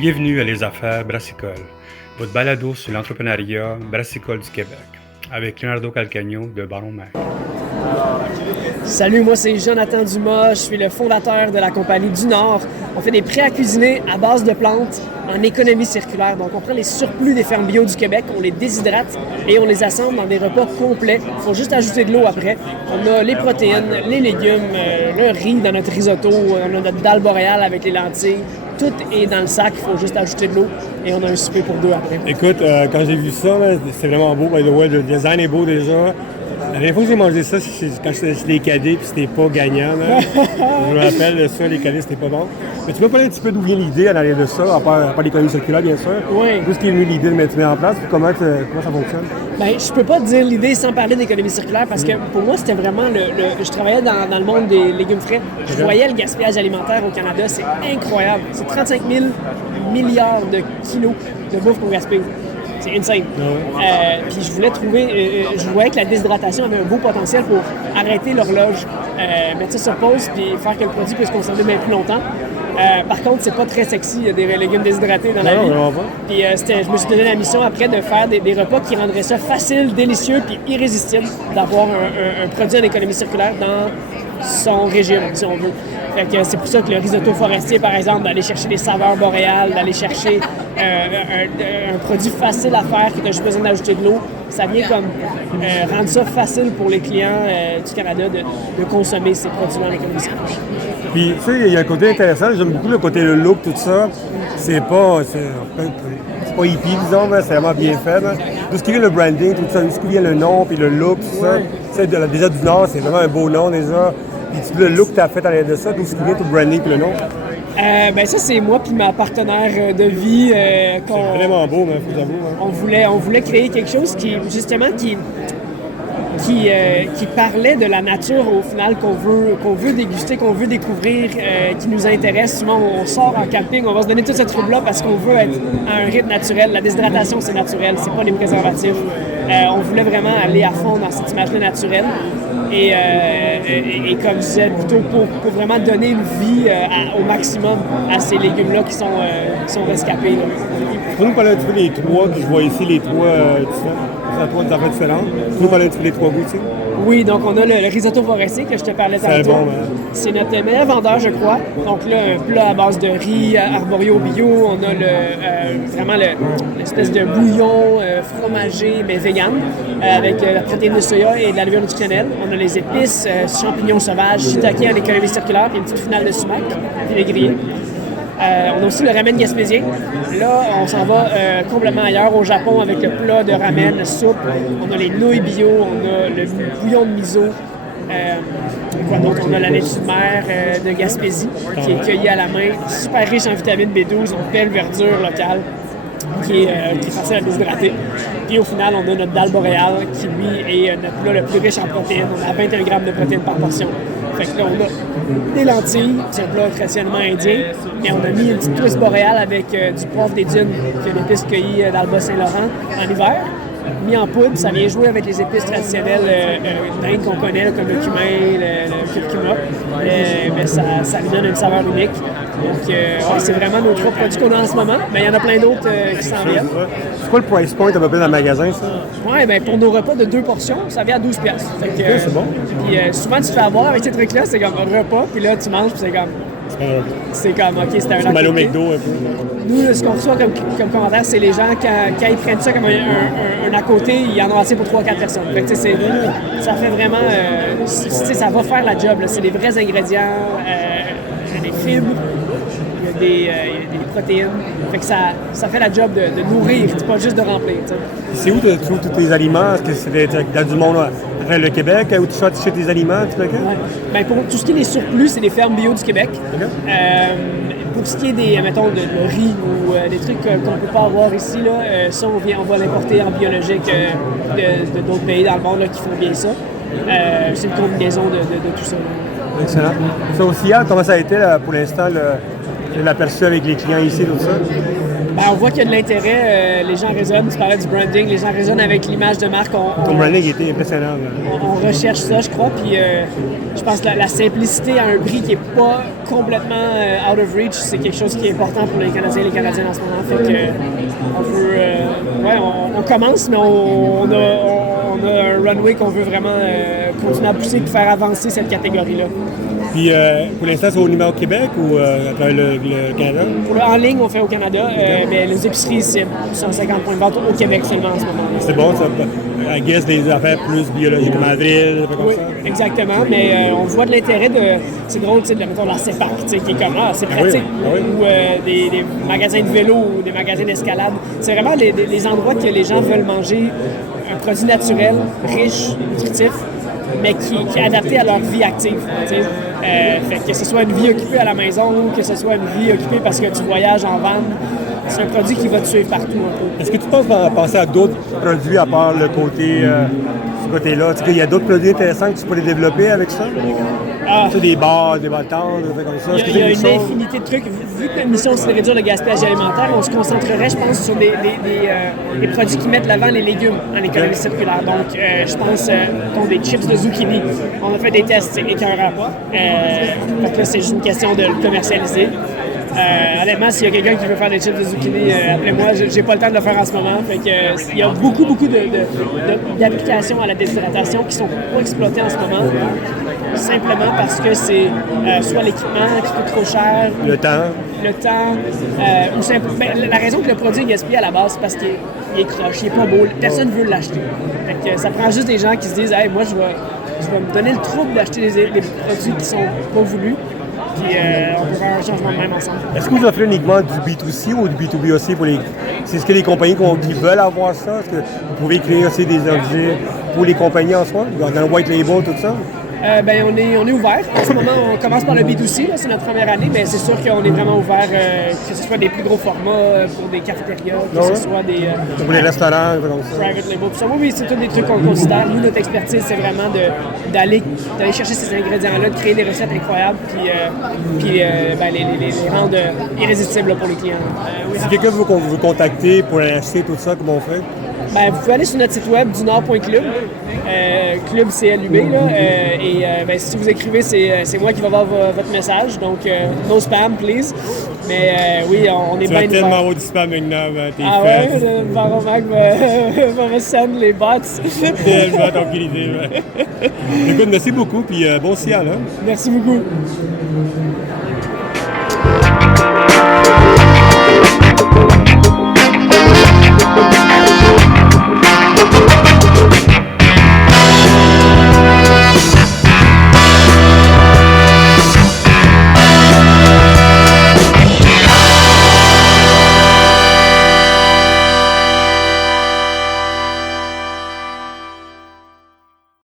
Bienvenue à Les Affaires Brassicole, votre balado sur l'entrepreneuriat brassicole du Québec, avec Leonardo Calcagno de Baron Mac. Salut, moi c'est Jonathan Dumas, je suis le fondateur de la compagnie du Nord. On fait des prêts à cuisiner à base de plantes en économie circulaire. Donc on prend les surplus des fermes bio du Québec, on les déshydrate et on les assemble dans des repas complets. Il faut juste ajouter de l'eau après. On a les protéines, les légumes, le riz dans notre risotto, on a notre dalle boréale avec les lentilles. Tout est dans le sac, il faut juste ajouter de l'eau et on a un souper pour deux après. Écoute, quand j'ai vu ça, c'est vraiment beau. Le design est beau déjà. La dernière fois que j'ai mangé ça, c'est quand j'étais chez les cadets puis c'était pas gagnant. Je me rappelle, ça, les cadets, c'était pas bon. Mais tu peux parler un petit peu d'où vient l'idée à l'arrière de ça, à part l'économie circulaire, bien sûr. Oui. D'où est-ce qu'est venue l'idée de mettre en place, puis comment ça fonctionne? Bien, je peux pas te dire l'idée sans parler d'économie circulaire parce que pour moi, c'était vraiment je travaillais dans le monde des légumes frais. Je voyais le gaspillage alimentaire au Canada, c'est incroyable. C'est 35 000 milliards de kilos de bouffe qu'on gaspille. C'est insane. Puis je voulais trouver, je voyais que la déshydratation avait un beau potentiel pour arrêter l'horloge, mettre ça sur pause puis faire que le produit puisse consommer bien plus longtemps. Par contre, c'est pas très sexy, il y a des légumes déshydratés dans la vie. Puis je me suis donné la mission après de faire des repas qui rendraient ça facile, délicieux puis irrésistible d'avoir un produit en économie circulaire dans son régime, si on veut. Fait que c'est pour ça que le risotto forestier, par exemple, d'aller chercher des saveurs boréales, d'aller chercher un produit facile à faire qui n'a juste besoin d'ajouter de l'eau, ça vient comme rendre ça facile pour les clients du Canada de consommer ces produits-là en économie circulaire. Puis, tu sais, il y a un côté intéressant. J'aime beaucoup le côté le look, tout ça. C'est pas hippie, disons, mais c'est vraiment bien fait. Tout ce qui vient le branding, tout ça, tout ce qui vient le nom, puis le look, tout ça. Tu sais, déjà du Nord, c'est vraiment un beau nom, déjà. Puis le look que tu as fait à l'aide de ça, tout ce qui vient, tout le branding, puis le nom. Ben ça, c'est moi puis ma partenaire de vie. C'est vraiment beau, mais faut t'avouer. On voulait créer quelque chose qui parlait de la nature au final qu'on veut déguster, qu'on veut découvrir, qui nous intéresse. Souvent, on sort en camping, on va se donner toute cette trouble-là parce qu'on veut être à un rythme naturel. La déshydratation, c'est naturel, c'est pas les préservatifs. On voulait vraiment aller à fond dans cette image-là naturelle. Et comme je disais, plutôt pour vraiment donner une vie au maximum à ces légumes-là qui sont rescapés. Tu peux nous parler un petit peu des trois que je vois ici, les trois différents? C'est trois des affaires différentes. Tu peux nous parler un petit peu des trois goûts, tu sais? Oui, donc on a le risotto forestier que je te parlais tantôt. C'est bon, C'est notre meilleur vendeur, je crois. Donc là, un plat à base de riz arborio bio. On a vraiment l'espèce de bouillon fromagé, mais vegan, avec la protéine de soya et de la levure nutritionnelle. On a les épices, champignons sauvages, shiitake en économie circulaire, puis une petite finale de sumac, puis les grillés. On a aussi le ramen gaspésien. Là, on s'en va complètement ailleurs au Japon avec le plat de ramen, soupe. On a les nouilles bio, on a le bouillon de miso. Quoi d'autre? On a la laitue de mer de Gaspésie qui est cueillie à la main, super riche en vitamine B12, une belle verdure locale qui est facile à déshydrater. Puis au final, on a notre dalle boréale qui, lui, est notre plat le plus riche en protéines. On a 21 grammes de protéines par portion. Fait que là, on a des lentilles, c'est un plat traditionnellement indien, mais on a mis une petite twist boréale avec du poivre des dunes, qui est une épice cueillie dans le Bas-Saint-Laurent en hiver. Mis en poudre, ça vient jouer avec les épices traditionnelles d'Inde qu'on connaît, là, comme le cumin, le curcuma. Mais ça lui donne une saveur unique. Donc, c'est vraiment nos trois produits qu'on a en ce moment, mais il y en a plein d'autres qui s'en viennent. C'est quoi le price point à peu près dans le magasin, ça? Oui, bien pour nos repas de 2 portions, ça vient à 12$. C'est bon. Puis souvent, tu te fais avoir avec ces trucs-là, c'est comme un repas, puis là, tu manges, puis c'est comme, OK, c'était un mal au McDo un peu. Nous, ce qu'on reçoit comme commentaire, c'est les gens, quand ils prennent ça comme un à côté, ils en ont assez pour 3-4 personnes. Fait que, ça fait vraiment... ça va faire la job. Là. C'est des vrais ingrédients, il y a des fibres, il y a des protéines. Fait que ça fait la job de nourrir, c'est pas juste de remplir. T'sais. C'est où tu trouves tous tes aliments? Est-ce que c'est dans du monde après le Québec, où tu cherches tes aliments? Ouais. Ben, pour tout ce qui est des surplus, c'est les fermes bio du Québec. Okay. Pour ce qui est des, mettons, de riz ou des trucs qu'on ne peut pas avoir ici, là, ça, on va l'importer en biologique de d'autres pays dans le monde là, qui font bien ça. C'est une combinaison de tout ça. Là. Excellent. Ça aussi, comment ça a été là, pour l'instant, l'aperçu avec les clients ici, tout ça? Ben, on voit qu'il y a de l'intérêt, les gens résonnent, tu parlais du branding, les gens résonnent avec l'image de marque. Ton branding était impressionnant. On recherche ça, je crois, puis je pense que la simplicité à un prix qui n'est pas complètement out of reach, c'est quelque chose qui est important pour les Canadiens et les Canadiennes en ce moment. Fait que, on veut, on commence, mais on a un runway qu'on veut vraiment continuer à pousser et faire avancer cette catégorie-là. Puis pour l'instant, c'est au numéro Québec ou à travers le Canada? En ligne, on fait au Canada, mais les épiceries, c'est 150 points de vente au Québec seulement en ce moment. C'est bon, ça. I guess des affaires plus biologiques comme avril, comme oui, ça. Exactement, mais on voit de l'intérêt de. C'est drôle, tu sais, mettons la CEPAC, tu sais, qui est comme c'est pratique. Oui. Ou des magasins de vélo ou des magasins d'escalade. C'est vraiment les endroits que les gens veulent manger un produit naturel, riche, nutritif, mais qui est adapté à leur vie active. Fait que ce soit une vie occupée à la maison ou que ce soit une vie occupée parce que tu voyages en van, c'est un produit qui va te suivre partout un peu. Est-ce que tu penses penser à d'autres produits à part le côté, ce côté-là? Est-ce qu'il y a d'autres produits intéressants que tu pourrais développer avec ça? Des bars, des bâtons, des trucs comme ça. Il y a une infinité de trucs. Vu que la mission, c'est de réduire le gaspillage alimentaire, on se concentrerait, je pense, sur des produits qui mettent de l'avant les légumes en économie circulaire. Donc, je pense, des chips de zucchini. On a fait des tests, c'est écœurant. Donc là, c'est juste une question de le commercialiser. Honnêtement, s'il y a quelqu'un qui veut faire des chips de zucchini, appelez-moi. J'ai pas le temps de le faire en ce moment. Fait que, il y a beaucoup d'applications à la déshydratation qui sont pas exploitées en ce moment. Simplement parce que c'est soit l'équipement qui coûte trop cher, le temps, ou la raison que le produit est gaspillé à la base, c'est parce qu'il est croche, il est pas beau, personne ne veut l'acheter. Fait que ça prend juste des gens qui se disent hey, moi je vais me donner le trouble d'acheter des produits qui sont pas voulus. Puis on peut faire un changement de même ensemble. Est-ce que vous offrez uniquement du B2C ou du B2B aussi pour les. C'est ce que les compagnies qui veulent avoir ça? Est-ce que vous pouvez créer aussi des objets pour les compagnies en soi, dans le white label, tout ça? On est ouvert. En ce moment, on commence par le B2C, là, c'est notre première année, mais c'est sûr qu'on est vraiment ouvert, que ce soit des plus gros formats pour des cafétérias, que ce soit des pour les restaurants, comme ça. Private label. Tout ça. Oui, c'est tous des trucs qu'on considère. Nous, notre expertise, c'est vraiment d'aller chercher ces ingrédients-là, de créer des recettes incroyables, puis les rendre irrésistibles là, pour les clients. Si quelqu'un veut vous contacter pour acheter tout ça, comment on fait? Vous pouvez aller sur notre site web dunord.club, club CLUB, et si vous écrivez, c'est moi qui vais voir votre message, donc no spam, please. Mais oui, on est bien ouvert. Tu vas tellement avoir du spam maintenant, t'es Ah ouais, le baron Mac va me send les bots. Tellement, t'as aucune idée. Écoute, merci beaucoup, puis bon ciel. Hein? Merci beaucoup.